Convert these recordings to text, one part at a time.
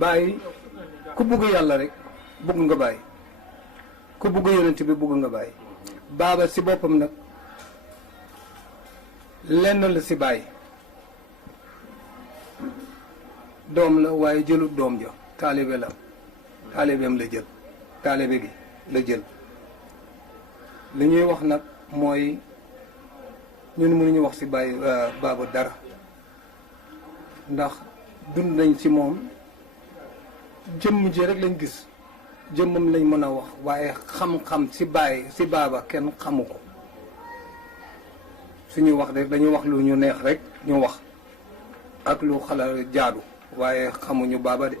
bàyyi ku bugg yàlla rek bugg nga bàyyi ku bugg yonent bi bugg nga bàyyi baaba si boppam nag lenn la si bàyyi doom la waaye jëlut doom ja taalibe la taalibeem la jël taalibe gi la jël li ñuy wax nag mooy ñun mënuñu wax si bàyyi baaba dara ndax dund nañ ci moom jëmm ji rek lañ gis jëmmam lañ mën a wax waaye xam-xam si bàyyi si baaba kenn xamu ko suñuy wax rek dañuy wax lu ñu neex rek ñu wax ak lu xala jaadu waaye xamuñu baaba de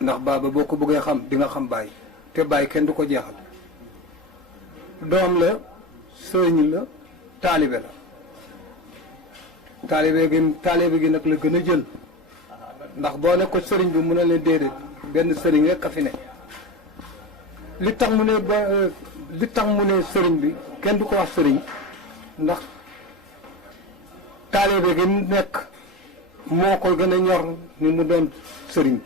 ndax baaba boo ko bëggee xam di nga xam bàyyi te bàyyi kenn du ko jeexal doom la sëriñ la taalibe la taalibe gi nag la gën a jël ndax boo ne ko sëriñ bi mu ne leen déedéet benn sëriñ rek a fi ne li tax mu ne sëriñ bi kenn du ko wax sëriñ ndax taalibe gi nekk moo ko gën a ñor ni mu doon sëriñ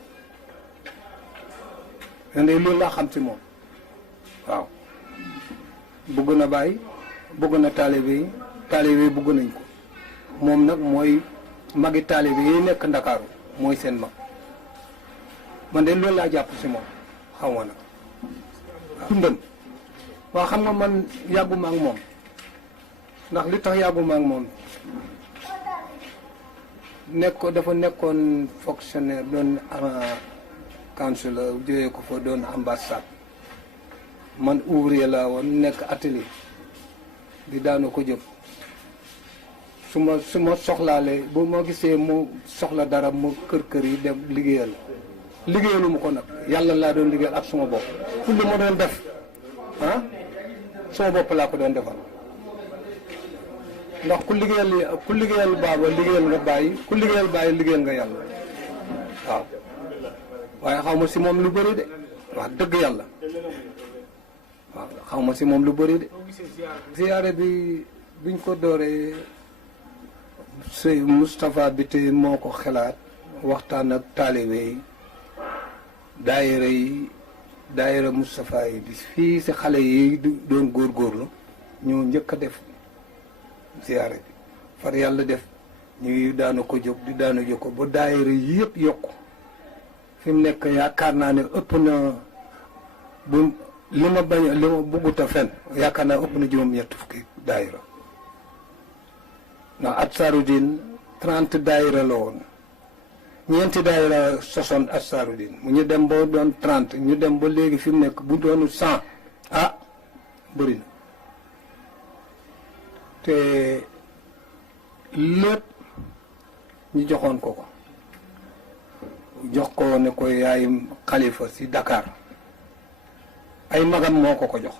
ne loolu laa xam ci moom waaw bëgg na bàyyi bëgg na taalibe yi bëgg nañ ko moom nag mooy magi taalibe yi nekk Ndakaaru mooy seen mag man de loolu laa jàpp si moom xaw ma nag dundam waaw xam nga man yàgguma ak moom ndax li tax yàgguma ak moom dafa nekkoon fonctionnaire doon consulat jógee ko fa doon ambassade man ouvrier laa woon nekk atelier di daanu ko jóg su ma soxlaalee bu ma gisee mu soxla dara mu kër yi dem liggéeyalu ma ko nag yàlla laa doon liggéeyal ak suma bopp fu li ma doon def suma bopp laa ko doon defal ndax ku liggéeyal baaba liggéeyal nga bàyyi ku liggéeyal bàyyi liggéeyal nga yàlla waaw waaye xaw ma si moom lu bëri de wax dëgg yàlla waaw xaw ma si moom lu bëri de ziyaare bi biñ ko dooree sëy Moustapha bi te moo ko xelaat waxtaan ak taalibe yi daayira Moustapha yi bi fii si xale yi doon góorgóorlu ñu njëkk a def ziyaare bi far yàlla def ñuy daanu ko jóg di daanu jóg ko ba daayira yi yëpp yokku fi mu nekk yaakaar naa ne ëpp na bu li ma bëggut a fen yaakaar naa ëpp na juróom-ñett fukki daayira ndax Ansaaru-Diin 30 daayira la woon ñeenti daayira sosoon Ansaaru-Diin mu ñu dem ba doon 30 ñu dem ba léegi fi mu nekk bu doonu 100 bëri na te lépp ñu joxoon ko jox ko ne ko yaay xalifa si Dakar ay magam moo ko jox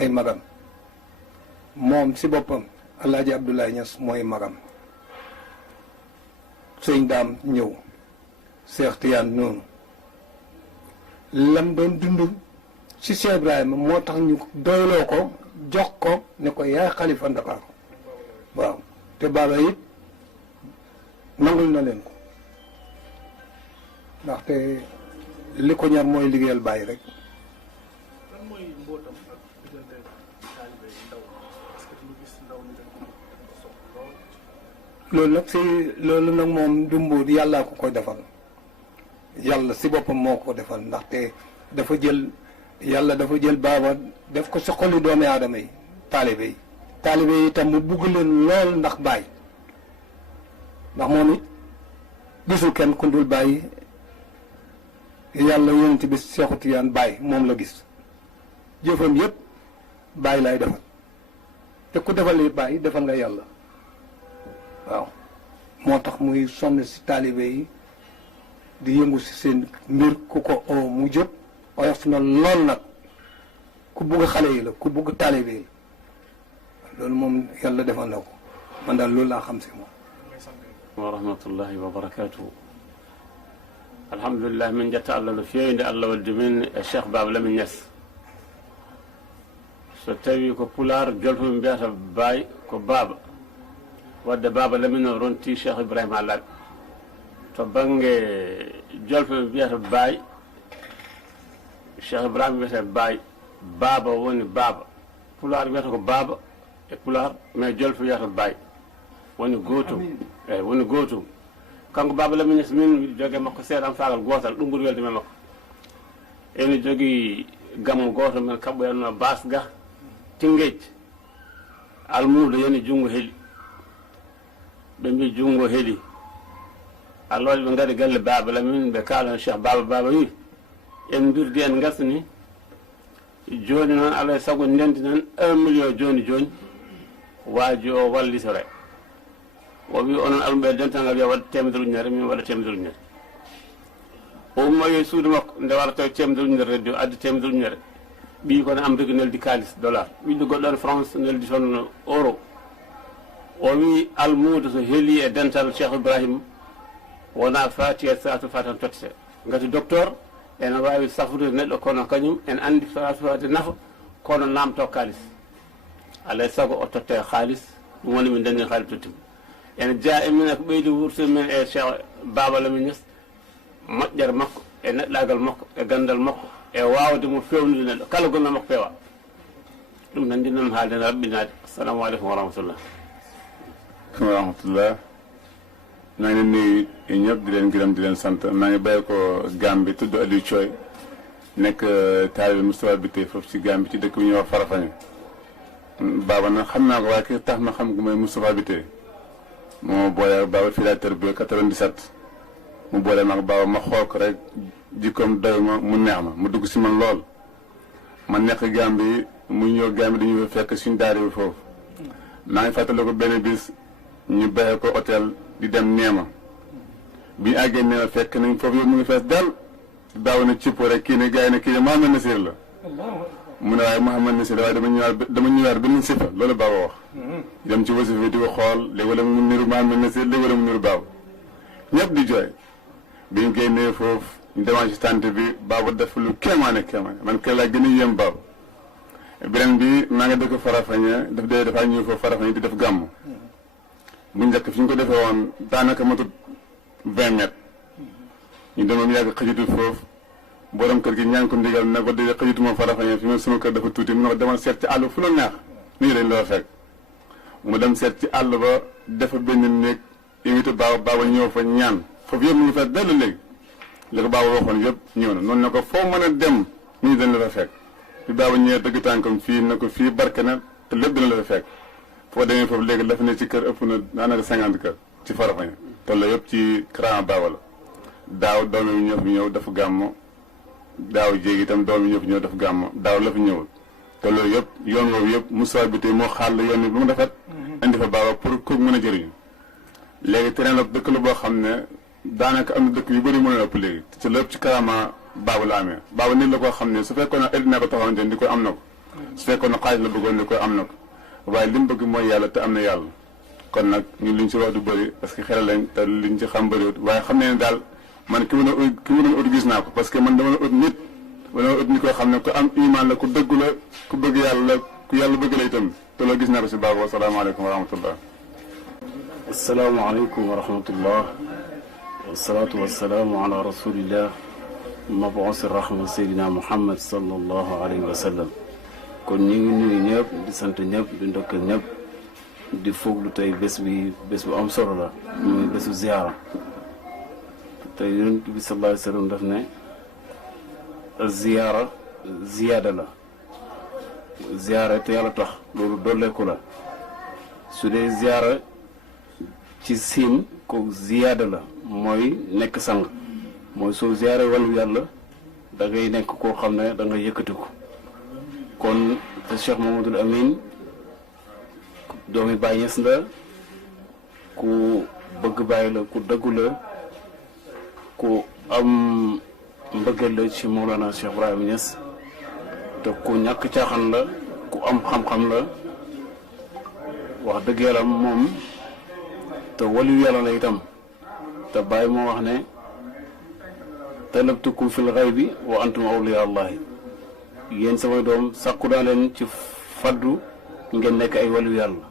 ay magam moom si boppam Alaaji Abdoulaye Niass mooy magam sëñ daam ñëw Cheikh Tidiane noonu lam doon dund ci Cheikh Ibrahima moo tax ñu doyloo ko jox ko ne ko yaay xalifa Dakar waaw te baaba it nangul na leen ko ndaxte li ko ñor mooy liggéeyal bàyyi rek. lan mooy mbootam ak diggante taalibe yi ndaw parce que ñu gis ndaw ñi dañ ko soxla lool. loolu nag moom du mbóot yàllaa ko koy defal yàlla si boppam moo ko defal ndaxte dafa jël baaba def ko si xoli doomi aadama yi taalibe yi itam mu bugg leen lool ndax bàyyi ndax moom it gisul kenn ku dul bàyyi yàlla yonent bi Seexu Tijaan bàyyi moom la gis jëfam yëpp bàyyi lay defal te ku defal li bàyyi defal nga yàlla waaw moo tax muy sonn si taalibe yi di yëngu si seen mbir ku ko oo mu jóg oyof na lool nag ku bugg xale yi la ku bugg taalibe yi la loolu moom yàlla defal na ko man daal loolu laa xam si moom. wa rahmatullahi wa barakatuhu. alhamdulillah min jetta allah no feewi nde allah waddi min e cheikh baba Lamine Niass so tawi ko pulaar jolfomi mbiyata baay ko baaba wadde baba Lamine o ronti cheikh Ibrahima Allaɓe to bange jolfe wiyata baay Cheikh Ibrahima wiyete baay baaba woni baaba pulaar wiyata ko baaba e pulaar mais jolfe wiyata baay woni gootum eyyi woni gootum kanko Baba Lamine Niass min jogue makko seeɗan faagal gootal ɗum ɓuri welde men makko ene jogii gammu gooto men kaɓɓoyanno bas ga Tinguej almuudo yani junngo heeli ɓe mbi junngo heeli alloje ɓe ngari galle Baba Lamine ɓe kaalano Cheikh Baba wi en mbirdi en gasni joni noon alaa e sago ndendi noon 1 million joni waaji o wallitore o wi onon almuɓe dental wiya waɗa temedere ujunere min waɗa temedere ujunere o ummoyo e suudu makko nde warata temedere ujunere reddi o addi temedere ujunere ɓii kono Amérique neldi kalis dollar ɓiɗɗo goɗɗo en France neldi toon euro o wi almuudo so heeli e dental Cheikh Ibrahima wona fati e satu fatan tottete ngati docteur ene wawi safude neɗɗo kono kañum en andi fatuade nafa kono namto kalis alay saago o totte haalis ɗum woni min dañi haalis tottima ene jaa emine ko ɓeydi wurtude men e Cheikh Baba Lamine Niass moƴƴere makko e neɗɗagal makko e gandal makko e wawde mo fewnude neɗɗo kala gonno makko peewa ɗum nan jinnan haalde no raɓɓinade assalamu aleykum wa rahmatullah wa rahmatullah maa ngi leen nuyu ñëpp di leen gërëm di leen sant maa ngi bàyyi ko Gambie tudd Aliou Thioy nekk taalibe Moustapha Biteye foofu ci Gambie ci dëkk bi ñuy wax Farafenni Baba nag xam naa ko waaye ki tax ma xam ko mooy Moustapha Biteye moo boole Baba fii laa tërbiye 97 mu boole mag Baba ma xool ko rek jikkoom doy ma mu neex ma mu dugg si man lool ma nekk Gambie mu ñëw Gambie dañu fa fekk suñu daara bi foofu maa ngi fàttali ko benn bis ñu bàyyi ko hôtel di dem Neema bi ñu àggee Neema fekk nañ foofu yow mu ngi fees dal daaw na cippo rek kii ne gars yi ne kii ne Mouhamed Nassir la mu ne waaye Mouhamed Nassir la waaye dama ñëwaat benn sifa loolu Baba wax dem ci wasifa di ko xool léegi wala mu niru Mouhamed Nassir léegi wala mu niru Baba ñëpp di jooy bi ñu génnee foofu ñu demaan ci tànt bi Baba def lu kéemaane man kay laa gën a yéem Baba beneen bi maa ngi dëkk Farafenni dafaa ñëw foofu Farafenni di def gàmm bu njëkk fi ñu ko defee woon daanaka matut 20 mètres ñu demoon yàgg xëjitu foofu borom kër gi ñaan ko ndigal ne ko di xëjitu moom Farafenni fi ma sama kër dafa tuuti mu ne ko demal seet ci àll fu la neex nii lañ la fekk mu dem seet ci àll ba defa benn néeg invité Baba ñëw fa ñaan foofu yëpp mu ngi fees dellu léegi li ko Baba waxoon yëpp ñëw na noonu ne ko foo mën a dem ñu dañ la fa fekk fi Baba ñëwee dëgg tànkam fii ne ko fii barke na te lépp dina la fa fekk foo demee foofu léegi dafa ne ci kër ëpp na daanaka 50 kër ci Farafenni te la yëpp ci cran Baba la daaw doom yi ñoo fi ñëw dafa gàmmo daaw jéegi itam doom yi ñoo fi ñëw dafa gàmmo daaw la fi ñëwul te loolu yëpp yoon woowu yëpp Moustapha Biteye moo xaal la yoon bi ba mu rafet indi fa Baba pour ku mën a jëriñu léegi terrain la dëkk la boo xam ne daanaka am na dëkk yu bëri mën a ëpp léegi te lépp ci karama Baba la amee Baba nit la koo xam ne su fekkoon ne addina ko taxawante di ko am na ko su fekkoon ne xaalis la bëggoon di ko am na ko waaye li mu bëgg mooy yàlla te am na yàlla kon nag ñun liñ ci wax du bëri parce que xelal lañ te liñ ci xam bëriwut waaye xam ne daal man ki mu doon ut gis naa ko parce que man dama doon ut nit dama ut nit koo xam ne ku am iman la ku dëggu la ku bëgg yàlla la ku yàlla bëgg la itam te loolu gis naa ko si Baba wasalaamaaleykum wa rahmatullah asalaamaaleykum wa rahmatullah wasalaatu wasalaamu ala rasulillah mabuusi rahma seydina Muhammad sallallahu alayhi wa sallam kon ñu ngi nuyu ñëpp di sant ñëpp di ndokkal ñëpp di fooglu tey bés bu am solo la muy bésu ziyaara tey yonent bi sallallahu alayhi wa sallam daf ne ziyaara ziyaada la ziyaara te yàlla tax loolu dolleeku la su dee ziyaara ci siin ko ziyaada la mooy nekk sang mooy soo ziyaara wàllu yàlla da ngay nekk koo xam ne da nga yëkkati ko kon te Cheikh Mamadou Amine doomi Baay Ñas la ku bëgg Baay la ku dëggu la ku am mbëggeel la ci Mawlana Cheikh Ibrahima Ñas te ku ñàkk caaxaan la ku am xam-xam la wax dëgg yàlla moom te waliyu yàlla la itam te Baay moo wax ne talabtukum fil ghaybi wa antum awliya allahi yéen samay doom sàkku daa leen ci faddu ngeen nekk ay wàllu yàlla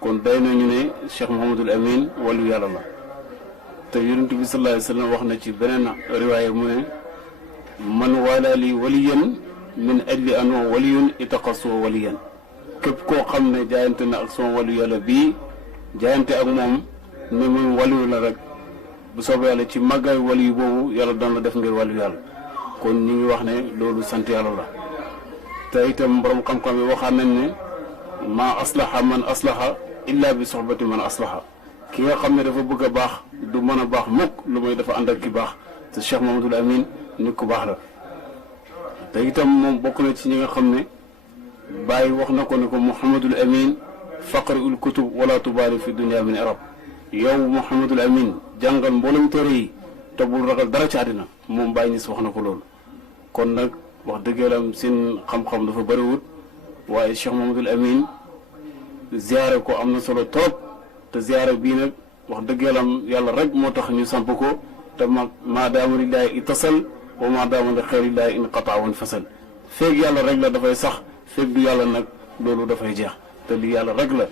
kon day nañu ne Cheikh Mouhamadul Amine wàllu yàlla la te yonent bi sallallahu alayhi wa sallam wax na ci beneen riwaaya mu ne man wala li waliyan min ajli anoo waliyun itaqasoo waliyan képp koo xam ne jaayante na ak sama waliyu yàlla bii jaayante ak moom ne moom waliyu la rek bu soobee yàlla ci màggaay waliyu boobu yàlla doon la def ngir waliyu yàlla kon ñu ngi wax ne loolu sant yàlla la te itam borom xam-xam yi waxaat nañ ne maa aslaha man aslaha illa bi soxbati man aslaha ki nga xam ne dafa bëgg a baax du mën a baax mukk lu muy dafa ànd ak ki baax te Cheikh Mamadou Amine nit ku baax la te itam moom bokk na ci ñi nga xam ne Baye wax na ko ne ko Mouhamadul Amine faqri ul kutub wala tubaali fi dunia min arab yow Mouhamadul Amine jàngal mboolem téere yi te bul ragal dara ci àddina moom Baye Niass wax na ko loolu kon nag wax dëgg yàlla seen xam-xam dafa bëriwut waaye Cheikh Mamadul Amine ziare ko am na solo trop te ziare bii nag wax dëgg yàlla rek moo tax ñu samp ko te maa daama lillaahi itasal wa maa daama li xeyrillaahi inqataa wan fasal feeg yàlla rek la dafay sax feeg du yàlla nag loolu dafay jeex te li yàlla rek la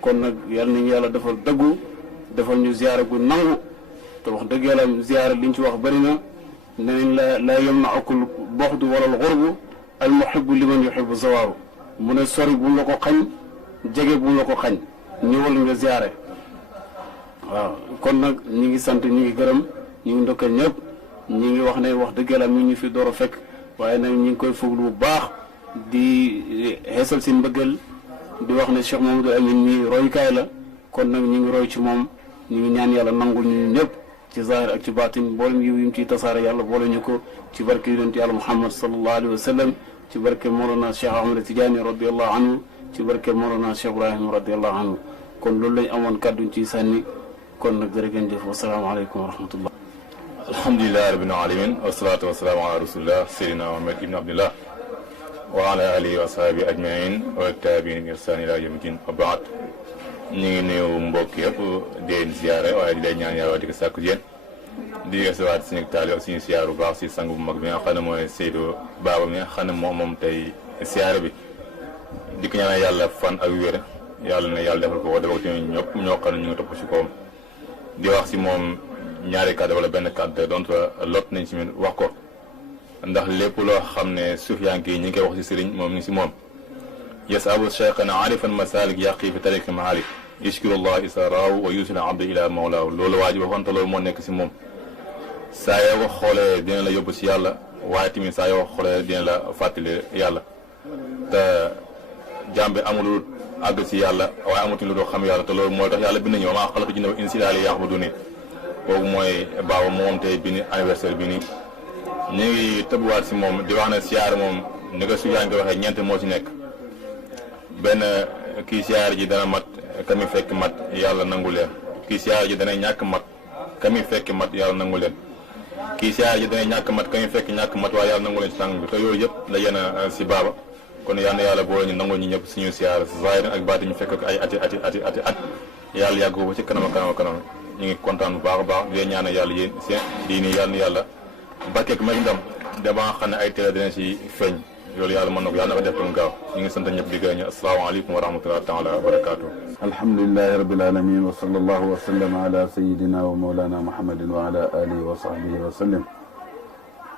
kon nag yàlla nañu yàlla defal dëggu defal ñu ziare gu nangu te wax dëgg yàlla ziare liñ ci wax bëri na nenañ la yamna'ukul bu'du wala al-ghurbu al-muhibbu liman yuhibbu zawaaru mu ne sori bu la ko xañ jege bu la ko xañ ñëwal nga ziare waaw kon nag ñi ngi sant ñi ngi gërëm ñi ngi ndokkal ñëpp ñi ngi wax ne wax dëgg yàlla mi ñu fi door a fekk waaye nag ñi ngi koy foglu bu baax di xeesal seen mbëggal di wax ne Cheikh Mamadou Amine mi royukaay la kon nag ñi ngi roy ci moom ñi ngi ñaan yàlla nangul ñu ñëpp ci zahir ak ci baatin mboolem yiw yi mu ciy tasaare yàlla boole ñu ko ci barke yonent yàlla Muhammad sallallahu alayhi wa sallam ci barke Mawlana Cheikh Ahmad Tidiane radiallahu anhu ci barke Mawlana Cheikh Ibrahim radiallahu anhu kon loolu lañ amoon kàdduñ ciy sànni kon nag jërë ngeen jëf wasalaamaaleykum wa rahmatullah alhamdulilah rabbil alamin wasalaatu wasalaamu ala rasulillah seydina Muhammad ibn abdillah wa ala alihi wa sahbi ajmain wa tabiin ihsan ila yawmi din wa baad ñu ngi nuyu mbokk yëpp di leen ziyaare waaye di leen ñaan yàlla di ko sàkku yéen di yeesuwaat suñu taali ak suñu siyaar bu baax si sang bu mag bi nga xam ne mooy Seydou Baba mi nga xam ne moom tey siyaare bi di ko ñaanal yàlla fan ak wér yàlla na yàlla defal ko defal ko ci ñëpp ñoo xam ne ñu ngi topp si kawam di wax si moom ñaari kàddu wala benn kàddu donc lot nañ si wax ko ndax lépp loo xam ne suufiyanke yi ñi ngi koy wax si sëriñ moom ni si moom yasabu cheikhana arifan masalik yaqi fi tariq mahalik yashkurullah isaraaw wa yusil abdi ila mawlaaw loolu waa ji waxoon te loolu moo nekk si moom saa yoo ko xoolee dina la yóbbu si yàlla waaye tamit saa yoo ko xoolee dina la fàttali yàlla te jàmm bi amul àgg si yàlla waaye amatuñ lu doo xam yàlla te loolu mooy tax yàlla bind ñëw maa xalaqtu jinna wal insa illa liya'budun kooku mooy Baba moom tey bi ni anniversaire bi nii ñu ngi tëbbuwaat si moom di wax ne siyaar moom ni ko suyaan ko waxee ñeent moo si nekk benn kii siyaar ji dana mat kami fekk mat yàlla nangu leen kii siyaar ji dana ñàkk mat kami fekk mat yàlla nangu leen kii siyaar ji dana ñàkk mat kami fekk ñàkk mat waaye yàlla nangu leen si tàng bi te yooyu yëpp la yéen a si Baba kon yal na yàlla boole ñu nangu ñu ñëpp suñu siyaar zahir ak baati ñu fekk ko ay ati at yàlla yàgg ko ba ci kanam ak kanam ñu ngi kontaan bu baax a baax di ñaanal yàlla yéen seen diini yàlla na yàlla barkeek may ndam da ba nga xam ne ay télé dina si feeñ loolu yàlla mën na ko yàlla na ko def tam gaaw ñu ngi sant ñëpp di gërëm ñu asalaamaaleykum wa rahmatullahi taala wa barakaatu. alhamdulilahi rabbil alamin wa sallallahu wa sallam ala sayidina wa mawlana muhammadin wa ala alihi wa sahbihi wa sallam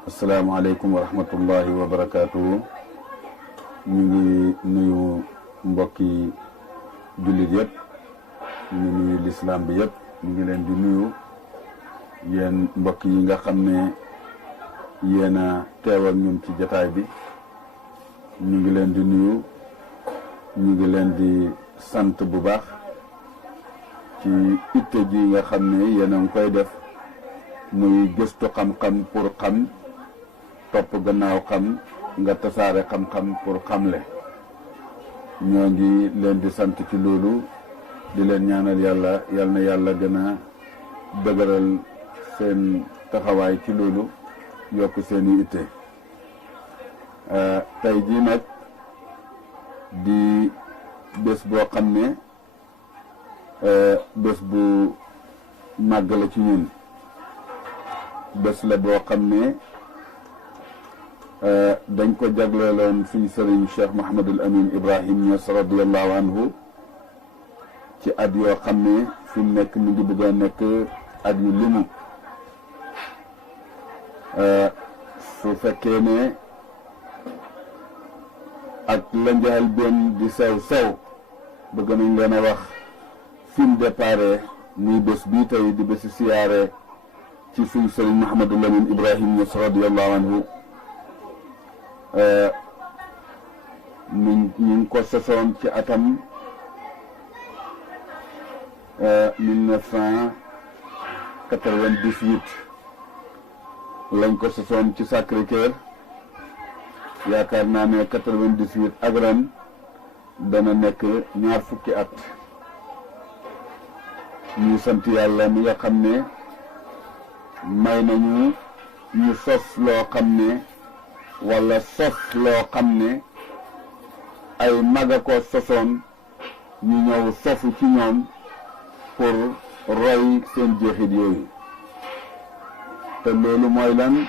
asalaamaaleykum wa rahmatullahi wa barakaatu. ñu ngi nuyu mbokki jullit yëpp ñu ngi nuyu lislaam bi yëpp ñu ngi leen di nuyu yéen mbokk yi nga xam ne yéen a teew ak ñun ci jataay bi ñu ngi leen di nuyu ñu ngi leen di sant bu baax ci itte ji nga xam ne yéen a ngi koy def muy gëstu xam-xam pour xam topp gannaaw xam nga tasaare xam-xam pour xamle ñoo ngi leen di sant ci loolu di leen ñaanal yàlla yal na yàlla gën a dëgëral seen taxawaay ci loolu yokk seeni itte tey jii nag di bés boo xam ne bés bu màgg la ci ñun bés la boo xam ne dañ ko jagleeloon suñu sëriñ Cheikh Mouhamadul Amin Ibrahim Niass radiyallahu anhu ci at yoo xam ne fi mu nekk mu ngi bëgg a nekk at yu limu su fekkee ne ak la njaxal benn di sew sew bëgg nañ leen a wax fi mu déparé muy bés bii tey di bési siyaare ci suñ sëriñ Mouhamadou Lamine Ibrahim Niass radiyallahu anhu ñu ngi ko sosoon ci atam 1998 lañ ko sosoon ci Sacré-Cœur yaakaar naa ne 98 ak ren dana nekk ñaar fukki at ñu sant yàlla mi nga xam ne may nañu ñu sos loo xam ne wala sos loo xam ne ay maga ko sosoon ñu ñëw sofu ci ñoom pour roy seen jeexit yooyu te loolu mooy lan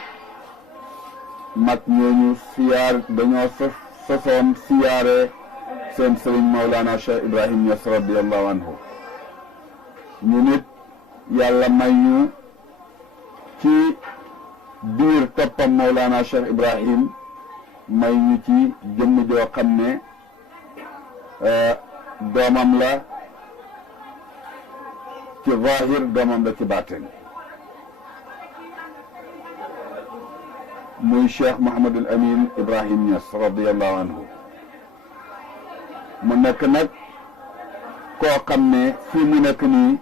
mag ñooñu siyaar dañoo sosoon siyaare seen sëriñ Mawlana Cheikh Ibrahim Niass radiyallahu anhu ñu nit yàlla may ñu ci biir toppam Mawlana Cheikh Ibrahim may ñu ci jëmm joo xam ne doomam la ci zahir doomam la ci baatin muy Cheikh Mouhamadul Amin Ibrahim Niass radiyallahu anhu mu nekk nag koo xam ne fii mu nekk nii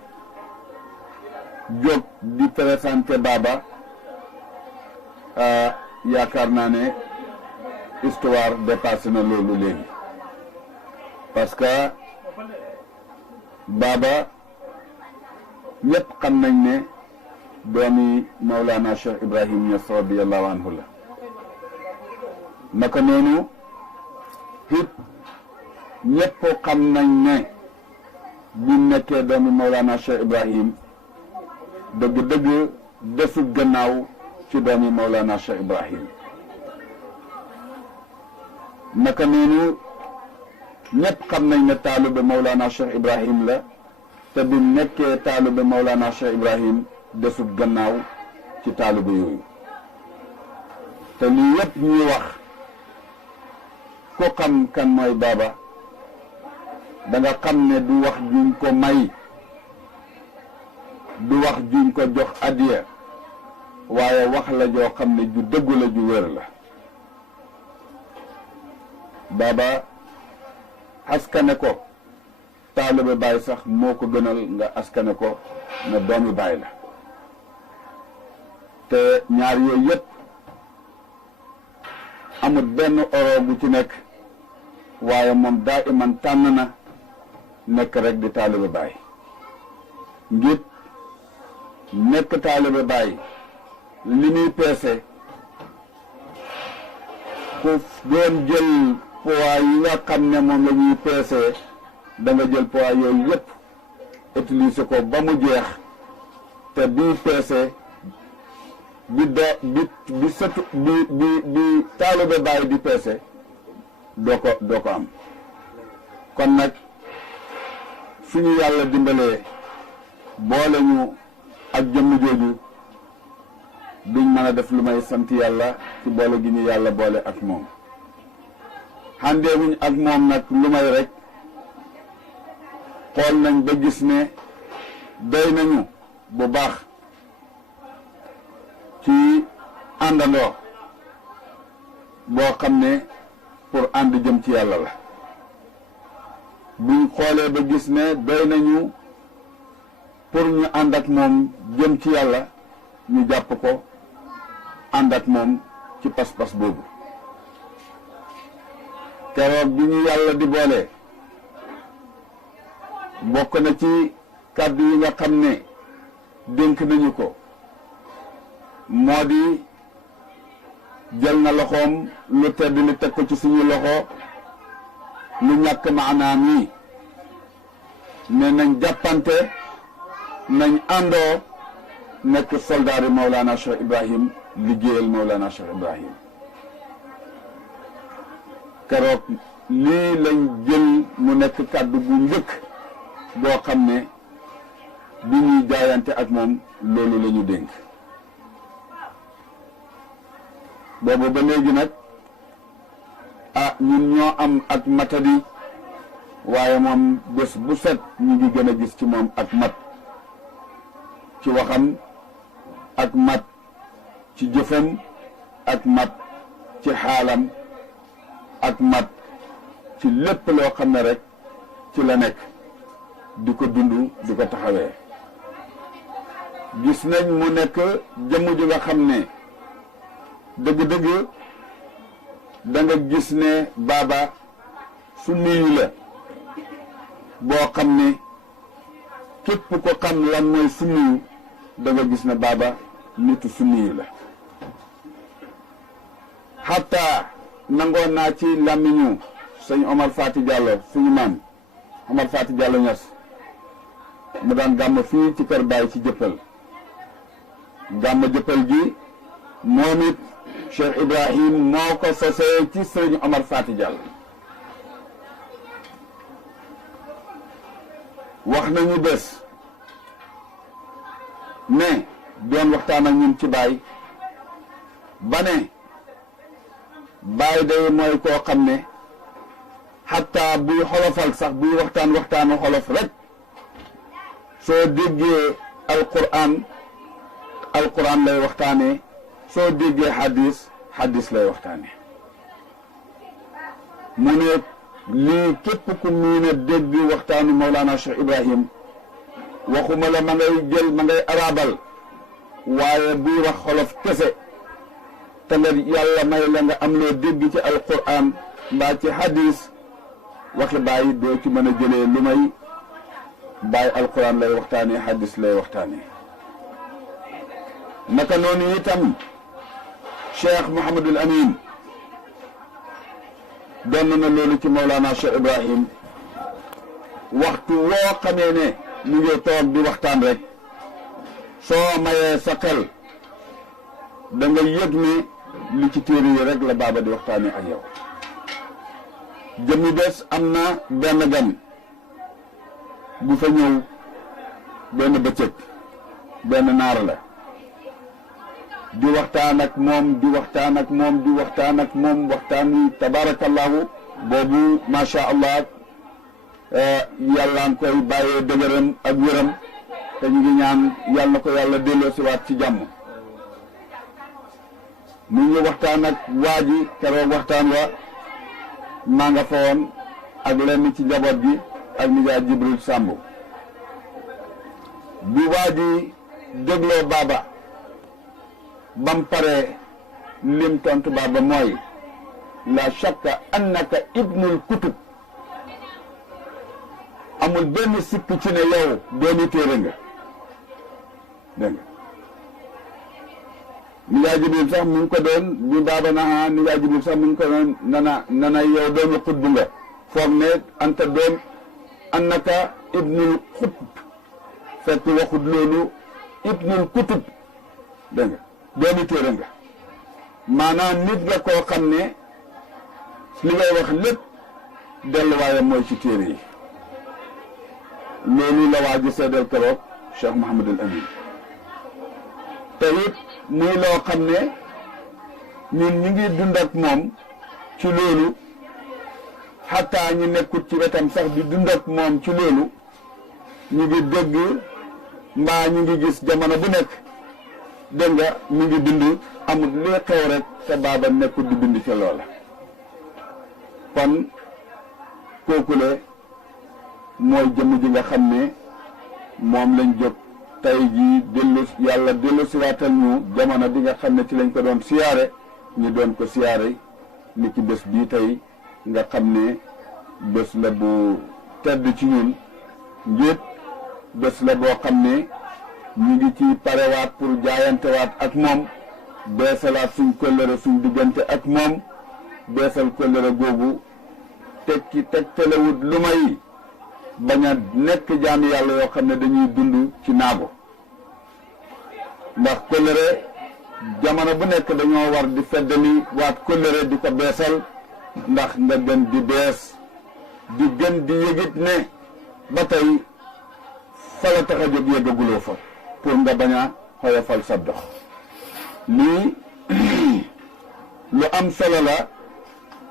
jóg di présenté Baba yaakaar naa ne histoire dépassé na loolu léegi parce que Baba ñëpp xam nañ ne doomi Mawlana Cheikh Ibrahim Niass radiyallahu anhu la naka noonu it ñëpp xam nañ ne bi nekkee doomi Mawlana Cheikh Ibrahim dëgg-dëgg desul gannaaw ci doomi Mawlana Cheikh Ibrahim naka noonu ñëpp xam nañ ne taalibe Mawlana Cheikh Ibrahim la te bi nekkee taalibe Mawlana Cheikh Ibrahim desul gannaaw ci taalibe yooyu te lii yëpp ñuy wax ko xam kan mooy Baba da nga xam ne du wax juñ ko may du wax juñ ko jox adiya waaye wax la joo xam ne ju dëggu la ju wér la Baba askane ko taalibe Baay sax moo ko gënal nga askane ko ne doomi Baay la te ñaar yooyu yëpp amul benn oro bu ci nekk waaye moom daa iman tànn na nekk rek di taalibe Baay ngir nekk taalibe Baay li muy peese ku doon jël poids yi nga xam ne moom la ñuy peese da nga jël poids yooyu yëpp utiliser ko ba mu jeex te bii peese bi taalibe Baay di peese doo ko am kon nag suñu yàlla dimbalee boole ñu ak jëmm jooju duñ mën a def lu may sant yàlla ci boole gi ñu yàlla boole ak moom xàndeewuñ ak moom nag lu may rek xool nañ ba gis ne doy nañu bu baax ci àndandoo boo xam ne pour ànd jëm ci yàlla la buñ xoolee ba gis ne doy nañu pour ñu ànd ak moom jëm ci yàlla ñu jàpp ko ànd ak moom ci pas-pas boobu keroog bi ñu yàlla di boole bokk na ci kàddu yi nga xam ne dénk nañu ko moo di jël na loxoom lu tedd li teg ko ci suñu loxo lu ñàkk maanaam yi ne nañ jàppante nañ àndoo nekk soldaari Mawlana Cheikh Ibrahim liggéeyal Mawlana Cheikh Ibrahim keroog lii lañ jël mu nekk kàddu gu njëkk boo xam ne bi ñuy jaayante ak moom loolu la ñu dénk boobu ba léegi nag ñun ñoo am ak matadi waaye moom bés bu set ñu ngi gën a gis ci moom ak mat ci waxam ak mat ci jëfam ak mat ci xaalam ak mat ci lépp loo xam ne rek ci la nekk di ko dund di ko taxawee gis nañ mu nekk jëmm ji nga xam ne dëgg-dëgg da nga gis ne baaba sunniyu la boo xam ne képp ko xam lan mooy sunniyu da nga gis ne baaba nitu sunniyu la xataa nangoon naa ci làmmiñu sëñ Omar Fati Diallo suñu maam Omar Fati Diallo Ñas mu daan gàmm fii ci kër Baay ci jëppal gàmm jëppal gi moom it Cheikh Ibrahim moo ko sosee ci sëñ Omar Fati Diallo wax nañu bés ne doon waxtaan ak ñun ci Baay ba ne Baay day mooy koo xam ne xataa buy xolofal sax buy waxtaanu xolof rek soo déggee alquran lay waxtaanee soo déggee xadis lay waxtaanee mu ne lii képp ku miin a dégg waxtaanu Mawlana Cheikh Ibrahim waxuma la ma ngay arabal waaye buy wax xolof kese te nga yàlla may la nga am loo dégg ci alquran mbaa ci hadis waxi Baay doo ci mën a jëlee lu may Baay alquran lay waxtaanee hadis lay waxtaanee naka noonu itam Cheikh Mouhamadul Amin doon na loolu ci Mawlana Cheikh Ibrahim waxtu woo xamee ne ñu ngi toog di waxtaan rek soo mayee sa xel da nga yëg ne li ci téere yi rek la baaba di waxtaanee ak yow jëmmi bés am na benn gan bu fa ñëw benn bëccëg benn naar la di waxtaan ak moom waxtaan wi tabarakallahu boobu macha allah yàlla ngi koy bàyyee dëgëram ak wéram te ñu ngi ñaan yàlla na ko yàlla delloo si waat ci jàmm mu ngi waxtaan ak waa ji keroog waxtaan wa maa nga fa woon ak lenn ci njaboot gi ak nijaay Jibril Samb bi waa ji dégloo baaba bam pare lim tontu baaba mooy la shakka annaka ibnul kutub amul benn sikk ci ne yow doomi téere nga dégg nga nijaay Jibril sax mu ngi ko doon bi baaba na nijaay Jibril sax mu ngi ko doon nana yow doomi xutbu nga foog ne anta doom annaka ibnul xutb fekk waxut loolu ibnul kutub dégg nga doomi téere nga maanaam nit nga koo xam ne li ngay wax lépp delluwaayam mooy ci téere yi loolu la waa ji seedal keroog Cheikh Mouhamadul Amin te it muy loo xam ne ñun ñu ngi dund ak moom ci loolu xataa ñu nekkut ci wetam sax di dund ak moom ci loolu ñu ngi dégg mbaa ñu ngi gis jamono bu nekk dégg nga mu ngi dund amul li xew rek te baaba nekkut di dund ca loola kon kookule mooy jëmm ji nga xam ne moom lañ jóg tey jii yàlla dellu siwaatal ñu jamono bi nga xam ne ci lañ ko doon siyaare ñu doon ko siyaare ni ci bés bii tey nga xam ne bés la bu tedd ci ñun njiit bés la boo xam ne ñu ngi ci parewaat pour jaayantewaat ak moom beesalaat suñ kóllëre suñ diggante ak moom beesal kóllëre googu tegtalewut lu may bañ a nekk jaami yàlla yoo xam ne dañuy dund ci naago ndax kóllëre jamono bu nekk dañoo war di feddali waat kóllëre di ko beesal ndax nga gën di bees di gën di yëgit ne ba tey fa la tax a jóg yëggaguloo fa pour nga bañ a xoyofal sa dox lii lu am solo la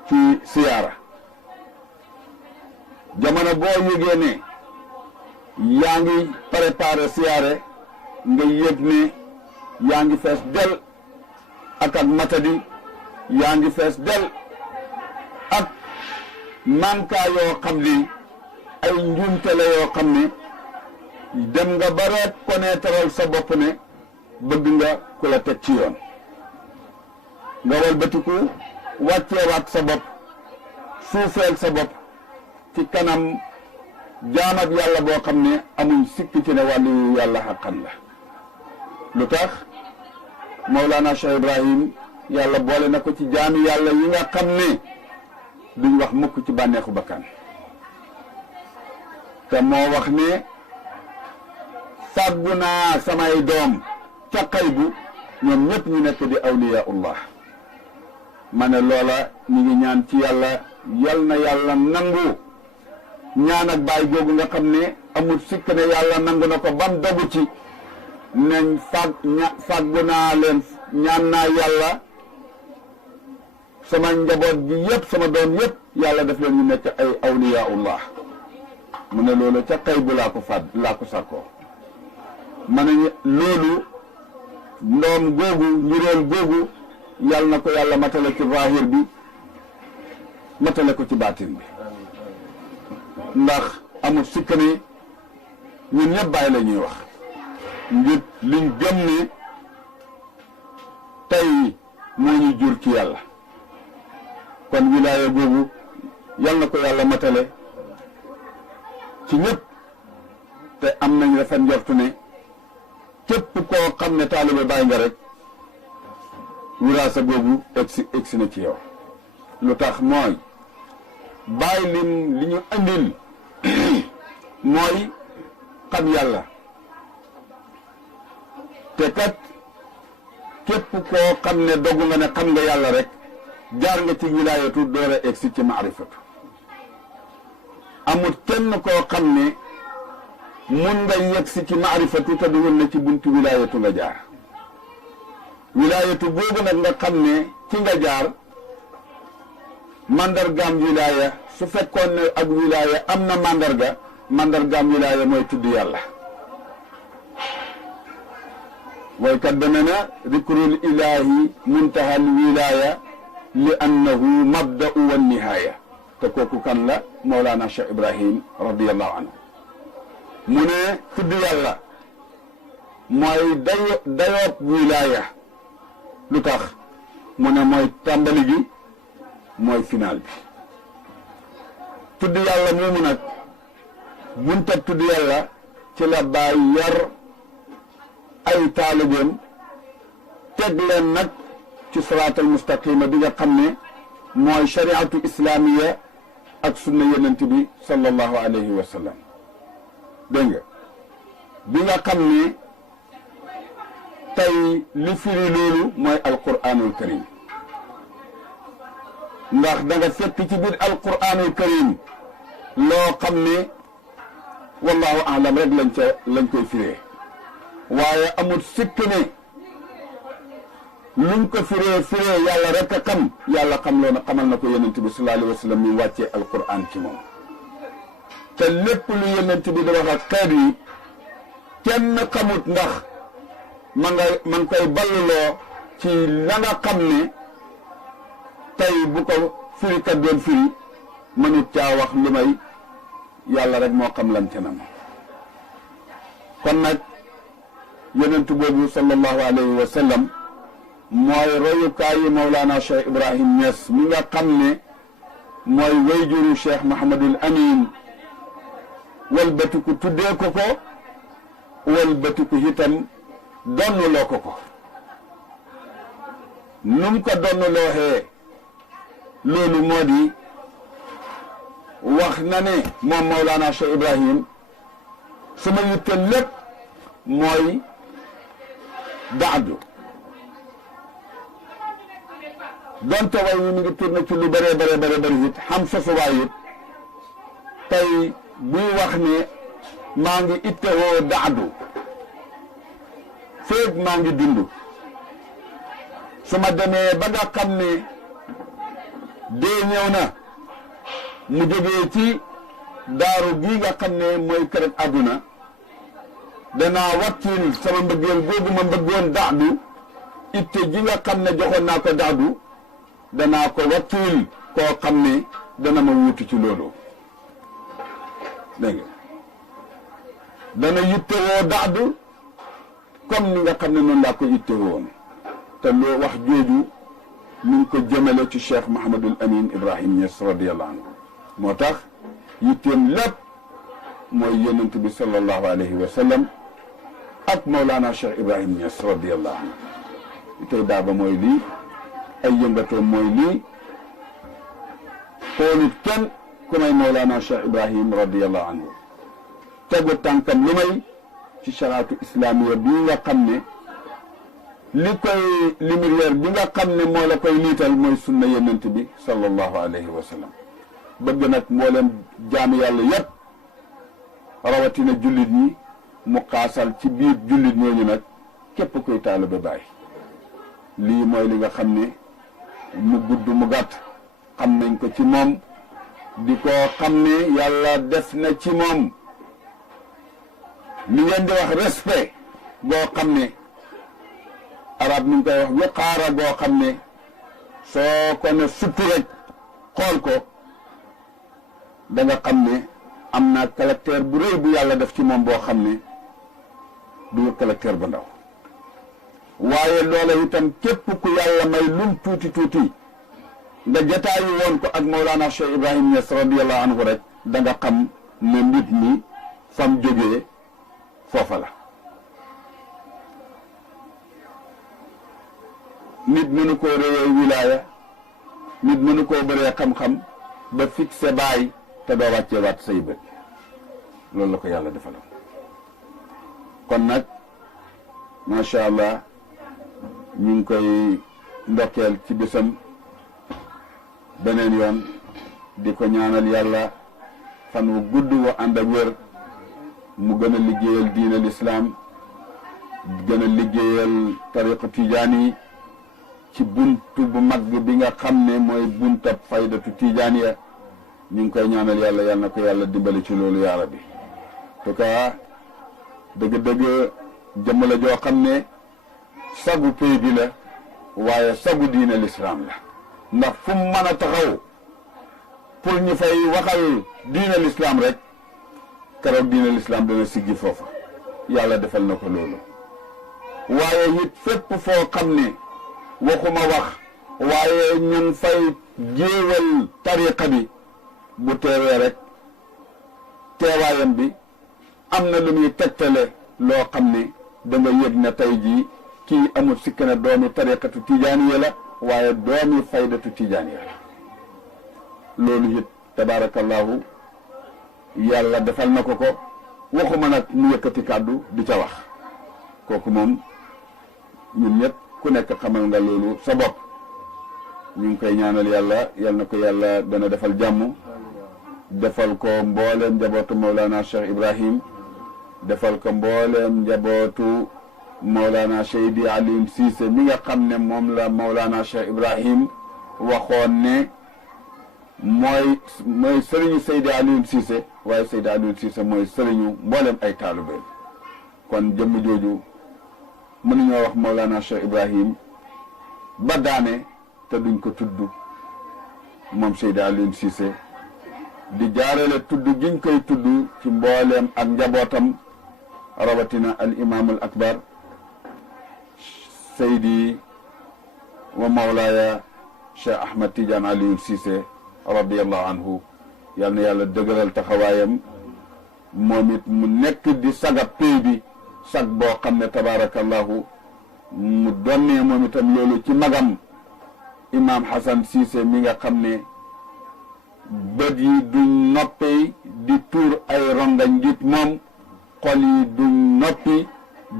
ci siyaara jamono boo yëgee ne yaa ngi préparé siyaare nga yëg ne yaa ngi fees del ak matadi yaa ngi fees del ak manka yoo xam ni ay njuumte la yoo xam ne dem nga ba reconnaître sa bopp ne bëgg nga ku la teg ci yoon nga walbatiku wàcceewaat sa bopp suufeel sa bopp ci kanam jaamab yàlla boo xam ne amuñ sikk ci ne wàllu yàlla xaqan la lu tax Mawlana Cheikh Ibrahim yàlla boole na ko ci jaami yàlla yi nga xam ne duñ wax mukk ci bànneexu bakkan te moo wax ne fàggu naa samay doom ca xaybu ñoom ñëpp ñu nekk di awliyaullah ma ne loola ñu ngi ñaan ci yàlla yal na yàlla nangu ñaan ak baay googu nga xam ne amul sikk ne yàlla nangu na ko bam dogu ci nañ fàggu naa leen ñaan naa yàlla sama njaboot gi yëpp sama doom yëpp yàlla def leen ñu nekk ay awliyaullah mu ne loolu ca xaybu laa ko sàkkoo ma ne loolu ndoom googu njuréel googu yàlla na ko yàlla matale ci zahir bi matale ko ci baatin bi ndax amul sikk ne ñun ñëpp bàyyi la ñuy wax ngir liñ gëm ne tey moo ñu jur ci yàlla kon wilaaya googu yàlla na ko yàlla matale ci ñëpp te am nañ rafet njortu ne képp koo xam ne taalibe bàyyi nga rek wiraasa googu egsi na ci yow lu tax mooy bàyyi li ñu andil mooy xam yàlla te kat képp koo xam ne dogu nga ne xam nga yàlla rek jaar nga ci wilaayatu door a egsi ci maarifatu amul kenn koo xam ne mun nga yegsi ci maarifatu te dugal na ci buntu wilaayatu nga jaar wilaayatu boobu nag nga xam ne ci nga jaar mandargaam wilaaya su fekkoon ne ak wilaaya am na mandargaam wilaaya mooy tudd yàlla waykat ba ne na dikrul ilahi muntahal wilaaya li annahu mabda'u wa nihaaya te kooku kan la Mawlana Cheikh Ibrahim radiyallahu anhu mu ne tudd yàlla mooy dayoob wilaaya lu tax mu ne mooy tàmbali gi mooy final bi tudd yàlla moomu nag buntab tudd yàlla ci la baay yar ay taalibeem teg leen nag ci siraatal mustaqima bi nga xam ne mooy shariatu islamiya ak sunna yonent bi sallallahu alayhi wa sallam dégg nga bi nga xam ne tey li firi loolu mooy alquranul karim ndax da nga fekk ci biir alquranul karim loo xam ne wallahu alam rek lañ koy firee waaye amul sikk ne luñ ko firee yàlla rek a xam yàlla xam loo na xamal na ko yonent bi sallallahu alayhi wa sallam mi wàccee alquran ci moom te lépp lu yonent bi da wax ak xeet yi kenn xamut ndax man koy balluloo ci la nga xam ne tey bu ko firikat doon firi mënut caa wax lu may yàlla rek moo xam lan ca nam kon nag yonent boobu sallallahu alayhi wa sallam mooy royukaayu Mawlana Cheikh Ibrahim Niass mi nga xam ne mooy wayjuru Cheikh Mahamadul Amin walbatiku tuddee ko walbatiku itam donnuloo ko num ko donnulooxee loolu moo di wax na ne moom Mawlana Cheikh Ibrahim sama yitte lépp mooy daadu donte way mi ngi tourné ci lu bëri it xam sosuwaay it tey buy wax ne maa ngi ittewoo daadu feeg maa ngi dund su ma demee ba nga xam ne dee ñëw na mu jógee ci daaru gii nga xam ne mooy kër àdduna danaa wakkil sama mbëggeel googu ma mbëggoon daadu itte ji nga xam ne joxoon naa ko daadu danaa ko wakkil koo xam ne dana ma wuutu ci loolu dégg nga dana yittewoo daadu comme ni nga xam ne noonu laa ko yittewoon te loo wax jooju ñu ngi ko jëmale ci Cheikh Mouhamadul Amin Ibrahim Niass radiyallahu anhu moo tax yitteem lépp mooy yonent bi sallallahu alayhi wa sallam ak Mawlana Cheikh Ibrahim Niass radiyallahu anhu tey daaba mooy lii ay yëngatoom mooy lii xoolut kenn ku may Mawlana Cheikh Ibrahim radiyallahu anhu tegu tànkam lu may ci sharaatu islamiya bi nga xam ne li koy lumière bi nga xam ne moo la koy niital mooy sunna yonent bi sallallahu alayhi wa sallam bëgg nag mboolem jaami yàlla yépp rawatina jullit ñi mu xaasal ci biir jullit ñooñu nag képp koy taalibe Baay lii mooy li nga xam ne mu gudd mu gàtt xam nañ ko ci moom di ko xam ne yàlla def na ci moom li ngeen di wax respect goo xam ne arab mi ngi koy wax wiqaara goo xam ne soo ko ne suttu rek xool ko da nga xam ne am na caractère bu rëy bu yàlla def ci moom boo xam ne du caractère bu ndaw waaye loola itam képp ku yàlla may lum tuuti tuuti nga jataayu woon ko ak Mawlana Cheikh Ibrahim Niass radiyallahu anhu rek da nga xam ne nit ñi fam jógee foofa la nit mënu koo réyee wilaaya nit mënu koo bëree xam-xam ba fixé Baay te doo wàccee waat say bët loolu la ko yàlla defaloon kon nag macha allah ñu ngi koy ndokkeel ci bisam beneen yoon di ko ñaanal yàlla fan wu gudd wa ànd ak wér mu gën a liggéeyal diine lislaam gën a liggéeyal tariqa tijaani ci buntu bu mag bi nga xam ne mooy buntab faydatu tijaaniya ñu ngi koy ñaanal yàlla yal na ko yàlla dimbali ci loolu yaa rabbi en tout cas dëgg-dëgg jëmm la joo xam ne sagu pays bi la waaye sagu diine lislaam la ndax fu mu mën a taxaw pour ñu fay waxal diine lislaam rek keroog diine lislaam dana siggi foofa yàlla defal na ko loolu waaye it fépp foo xam ne waxuma wax waaye ñu ngi fay jéewal tariqa bi bu teewee rek teewaayam bi am na lu muy tegtale loo xam ne da nga yëg na tey jii kii amul sikk na doomi tariqatu tijaaniya la waaye doomi faydatu tijaaniya la loolu it tabaarakallahu yàlla defal na ko ko waxuma nag mu yëkkati kàddu di ca wax kooku moom ñun ñëpp ku nekk xamal nga loolu sa bopp ñu ngi koy ñaanal yàlla yal na ko yàlla dana defal jàmm defal ko mbooleem njabootu Mawlana Cheikh Ibrahim defal ko mbooleem njabootu Mawlana Seydi Alioune Cissé mi nga xam ne moom la Mawlana Cheikh Ibrahim waxoon ne mooy sëriñu Seydi Alioune Cissé waaye Seydi Alioune Cissé mooy sëriñu mbooleem ay taalubeen kon jëmm jooju mënuñoo wax Mawlana Cheikh Ibrahim ba daane te duñ ko tudd moom Seydi Alioune Cissé di jaarale tudd giñ koy tudd ci mbooleem ak njabootam rawatina al imaamul akbar Seydi wa Mawlaaya Cheikh Ahmed Tidiane Alioune Cissé radiyallahu anhu yal na yàlla dëgëral taxawaayam moom it mu nekk di sagab pay bi sag boo xam ne tabaarakallahu mu donnee moom itam loolu ci magam imam Hassan Cissé mi nga xam ne bët yi duñ noppi di tuur ay rongañ ngir moom xol yi duñ noppi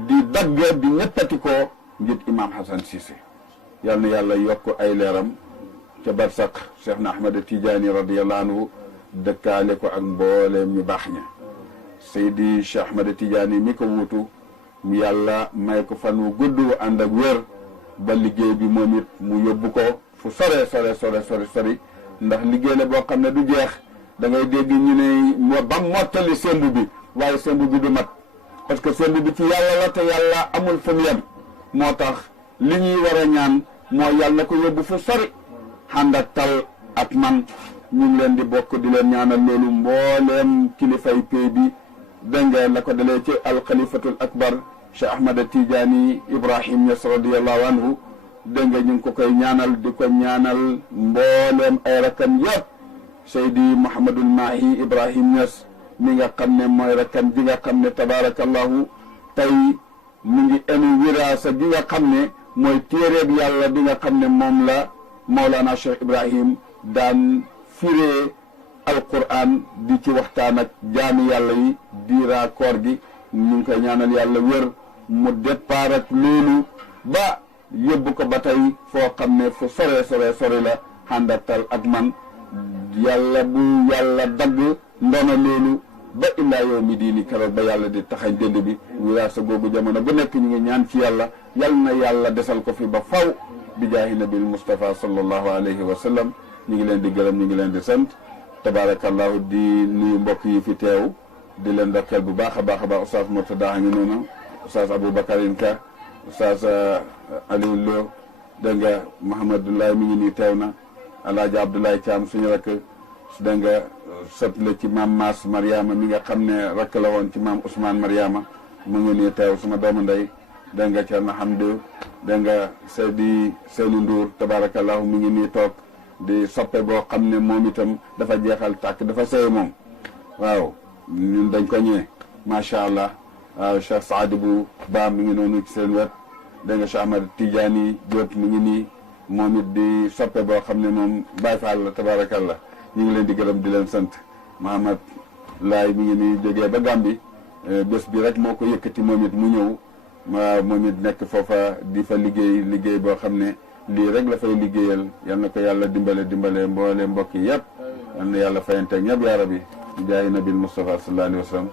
di dagg di ñettati ko ngir imam Hassan Cissé yal na yàlla yokk ay leeram ca barsaq Cheikh na Ahmad Tidiane radiyallahu anhu dëkkaale ko ak mbooleem ñu baax ña Seydi Cheikh Ahmad Tidiane mi ko wuutu yàlla may ko fan wu gudd wu ànd ak wér ba liggéey bi moom it mu yóbbu ko fu sori ndax liggéey la boo xam ne du jeex da ngay dégg ñu ne ba mottali sembu bi waaye sembu bi du mat parce que sembu bi ci yàlla la te yàlla amul fu mu yem moo tax li ñuy war a ñaan moo yàlla na ko yóbbu fu sori ànd ak tal ak man ñu ngi leen di bokk di leen ñaanal loolu mbooleem kilifay pay bi dégg nga la ko dalee ci alxalifatul akbar Cheikh Ahmad Tidiane Ibrahim Niass radiyallahu anhu dégg nga ñu ngi ko koy ñaanal di ko ñaanal mbooleem ay rakam yëpp Seydi Mouhamadul Mahi Ibrahim Niass mi nga xam ne mooy rakam bi nga xam ne tabaarakallahu tey mu ngi enu wiraasa gi nga xam ne mooy téeréeb yàlla bi nga xam ne moom la Mawlana Cheikh Ibrahim daan firee alquran di ci waxtaan ak jaami yàlla yi diiraa koor gi ñu ngi koy ñaanal yàlla wér mu départ ak loolu ba yóbbu ko ba tey foo xam ne fu sore la xàndatal ak man yàlla bu yàlla dagg ndono loolu ba illaa yow mi diini keroog ba yàlla di taxañ dënd bi wiraasa googu jamono bu nekk ñu ngi ñaan ci yàlla yal na yàlla desal ko fi ba faw bi jaahi nabil Mustafa sallallahu alayhi wa sallam ñu ngi leen di gërëm ñu ngi leen di sant tabaarakallahu di nuyu mbokk yi fi teew di leen ndokkeel bu baax a baax Oustaz Murtada a ngi noonu Oustaz Aboubacarin Ka Oustaz Aliou Lo dégg nga Mouhamadoulaye mi ngi nii teew na Alaaji Abdoulaye Thiam suñu rakk dégg nga sët la ci maam Maas Mariama mi nga xam ne rakk la woon ci maam Ousmane Mariama mu ngi nii teew suma doomu ndey dégg nga Thierno Hamdou dégg nga Seydi Seynou Ndour tabaarakallahu mi ngi nii toog di soppe boo xam ne moom itam dafa jeexal tàkk dafa sëy moom waaw ñun dañ ko ñëwee macha allah waaw Cheikh Saadibou Ba mi ngi noonu ci seen wet dégg nga Cheikh Ahmad Tidiane Diop mi ngi nii moom it di soppe boo xam ne moom Baye Fall la tabaarakallah ñu ngi leen di gërëm di leen sant Mahamad Laay mi ngi nii jógee ba Gàmbi bés bi rek moo ko yëkkati moom it mu ñëw waaw moom it nekk foofa di fa liggéey boo xam ne lii rek la fay liggéeyal yal na ko yàlla dimbale mboole mbokk yi yëpp yal na yàlla fayanteeg ñëpp yaa rabbi di jaayi nabil Mustafa sallallahu alayhi wa sallam